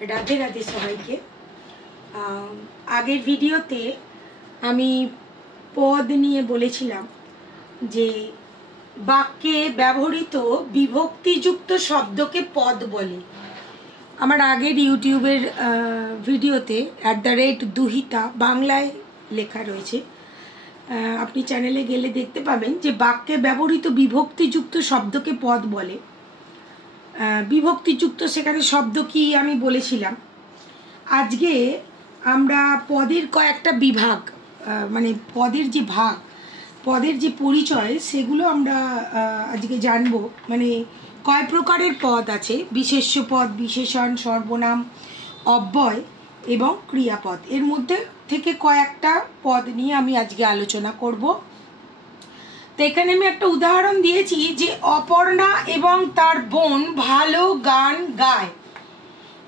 राधे राधे सबाइके आगेर भिडियोते आमी पद निये बोलेछिलाम जे वाक्ये व्यवहृत विभक्तियुक्त शब्दके पद बोले। आमार आगेर यूट्यूबेर भिडियोते @दुहिता बांगलाय लेखा रयेछे, आपनि चैनेले गेले देखते पाबेन जे वाक्ये व्यवहृत विभक्तियुक्त शब्दके पद बोले। विभक्तियुक्त सेखाने शब्द की आमी बोलेछिलाम। आजके आमरा पदेर कयेकटा विभाग माने पदेर जे भाग पदेर जे परिचय सेगुलो आमरा आजके जानबो। माने कय प्रकारेर पद आछे, विशेष्य पद, विशेषण, सर्वनाम, अव्यय एवं क्रियापद। एर मध्य थेके कयेकटा पद निये आमी आजके आलोचना करब। तो एखाने आमी एकटा उदाहरण दिएछि जे अपर्णा एवं तार बोन भालो गान गाय।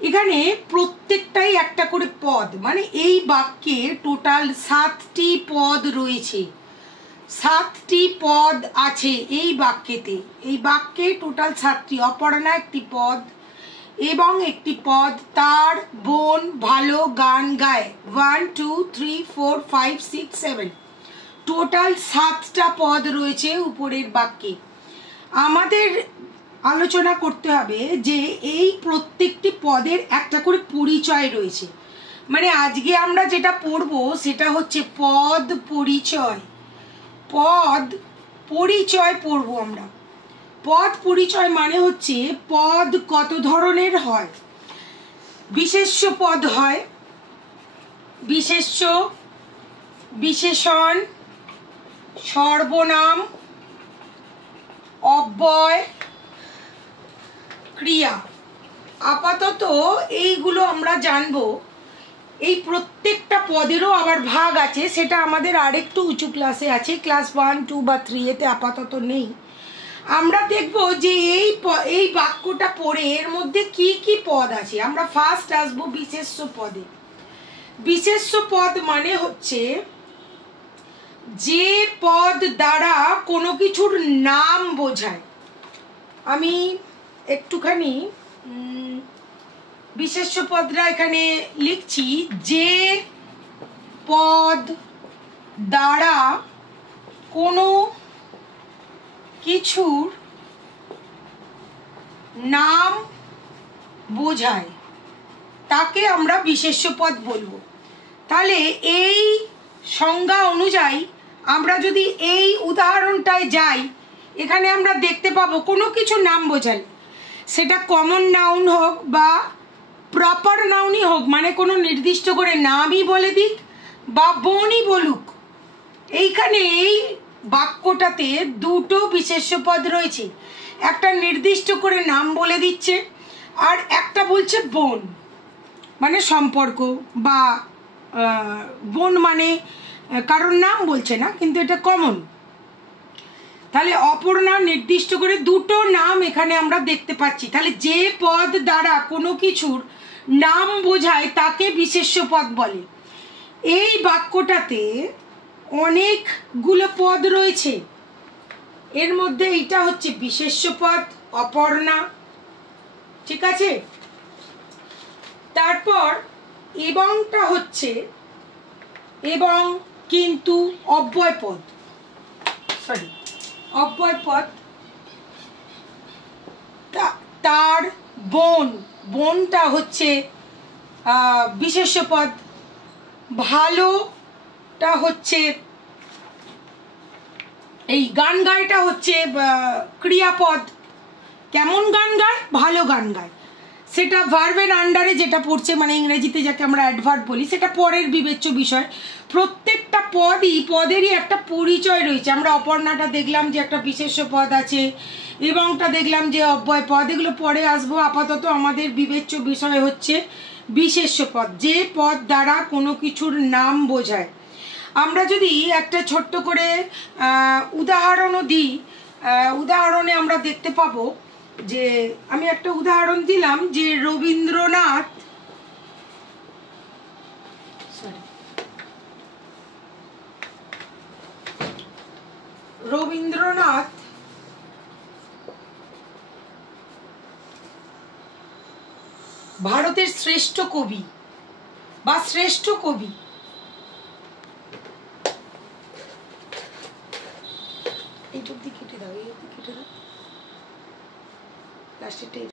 एखाने प्रत्येकटाई एकटा करे पद, माने एई वाक्ये टोटाल 7टी पद रयेछे। 7टी पद आछे एई वाक्येते। एई वाक्ये टोटाल 7टी। अपर्णा एकटी पद एवं एकटी पद तार बोन भालो गान गाय। 1 2 3 4 5 6 7 टोटाल 7टा पद रयेछे उपरेर वाक्ये। आमादेर आलोचना करते हबे जे एई प्रत्येकटी पदेर एकटा करे परिचय रयेछे। माने आजके आमरा जेटा पढ़बो सेटा होच्छे पद परिचय। पद परिचय पढ़बो आमरा। पद परिचय माने होच्छे पद कत धरनेर हय। विशेष्य पद हय, विशेष्य, विशेषण, सर्वनाम, अव्यय, क्रिया। आपातत এইগুলো আমরা জানবো। এই প্রত্যেকটা পদেরও আবার ভাগ আছে, সেটা আমাদের আরেকটু উঁচু ক্লাসে আছে, ক্লাস 1 2 বা 3 এতে আপাতত নেই। আমরা দেখব যে এই বাক্যটা পড়ে এর মধ্যে কি কি পদ আছে। আমরা ফার্স্ট আসবো বিশেষ্য পদে। বিশেষ্য পদ মানে হচ্ছে যে পদ দ্বারা কোনো কিছুর নাম বোঝায়। আমি একটুখানি বিশেষ্য পদরা এখানে লিখছি। যে পদ দ্বারা কোনো কিছুর নাম বোঝায় তাকে আমরা বিশেষ্য পদ বলবো। তাহলে এই সংজ্ঞা অনুযায়ী আমরা যদি এই উদাহরণটায় যাই, এখানে আমরা দেখতে পাবো কোনো কিছুর নাম বোঝায়, সেটা কমন নাউন হোক বা প্রপার নাউনই হোক, মানে কোনো নির্দিষ্ট করে নামই বলে দিক বা বনই বলুক। এইখানে এই বাক্যটাতে দুটো বিশেষ্য পদ রয়েছে। একটা নির্দিষ্ট করে নাম বলে দিচ্ছে আর একটা বলছে বন, মানে সম্পর্ক বা বন মানে কারোর নাম বলছে না, কিন্তু এটা কমন। তাহলে অপর্ণা নির্দিষ্ট করে দুটো নাম এখানে আমরা দেখতে পাচ্ছি। তাহলে যে পদ দ্বারা কোনো কিছুর নাম বোঝায় তাকে বিশেষ্য পদ বলে। এই বাক্যটাতে অনেকগুলো পদ রয়েছে, এর মধ্যে এইটা হচ্ছে বিশেষ্য পদ অপর্ণা, ঠিক আছে। তারপর এবংটা হচ্ছে এবং, কিন্তু, অব্যয় পদ, সরি অব্যয় পদ। তার বোন, বোনটা হচ্ছে বিশেষ্য পদ। ভালোটা হচ্ছে এই গান গায়টা হচ্ছে ক্রিয়াপদ। কেমন গান গায়? ভালো গান গায়। সেটা ভার্বের আন্ডারে যেটা পড়ছে, মানে ইংরেজিতে যাকে আমরা অ্যাডভার্ব বলি, সেটা পরের বিবেচ্য বিষয়। প্রত্যেকটা পদেরই একটা পরিচয় রয়েছে। আমরা অপর্ণাটা দেখলাম যে একটা বিশেষ্য পদ আছে, এবংটা দেখলাম যে অব্যয় পদ, এগুলো পরে আসবো। আপাতত আমাদের বিবেচ্য বিষয় হচ্ছে বিশেষ্য পদ, যে পদ দ্বারা কোনো কিছুর নাম বোঝায়। আমরা যদি একটা ছোট্ট করে উদাহরণও দিই, উদাহরণে আমরা দেখতে পাবো যে আমি একটা উদাহরণ দিলাম যে রবীন্দ্রনাথ ভারতের শ্রেষ্ঠ কবি বা শ্রেষ্ঠ কবি। এইটুক দিয়ে কেটে দাও, এই কেটে দাও লাস্টেরটা।